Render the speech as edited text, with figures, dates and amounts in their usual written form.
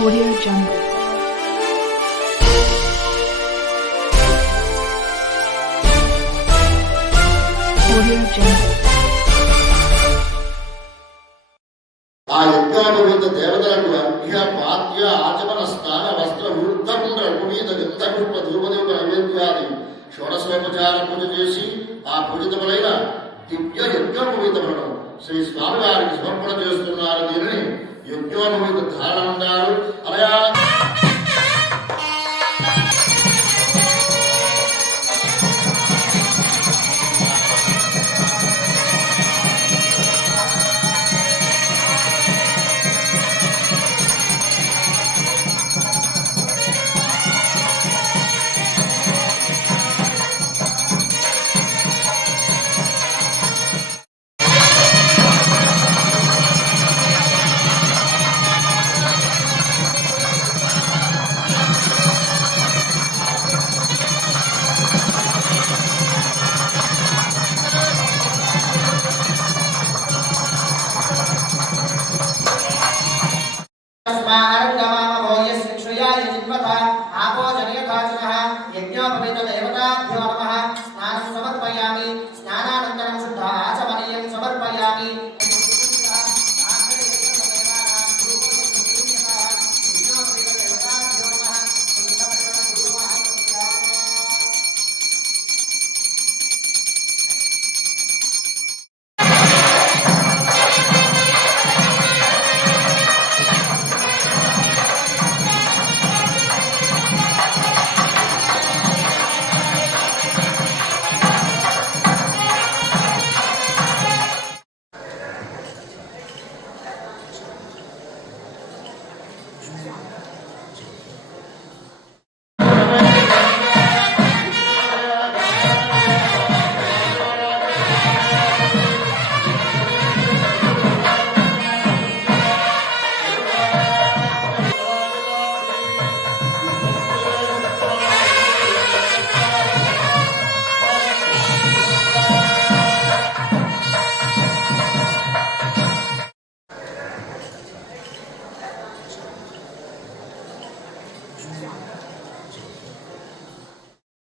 Audio Jungle. Audio Jungle. ఆ యజ్ఞోపవీత దేవతలకు ఇహ పాద్య ఆచమన స్నాన వస్త్ర వృద్ధకుండ్ర పునీత గంధపుష్ప ధూపదేవుల నైవేద్యాది షోడశోపచార పూజ చేసి ఆ పూజితములైన దివ్య యజ్ఞోపవీతములను శ్రీ స్వామివారికి సమర్పణ చేస్తున్నారు. దీనిని యజ్ఞోపవీత ధారణ అన్నారు. అలా యజ్ఞోపవీత దేవతాభ్యో నమః. స్నానం సమర్పయామి. స్నానానంతరం శుద్ధ ఆచమనీయం సమర్పయామి.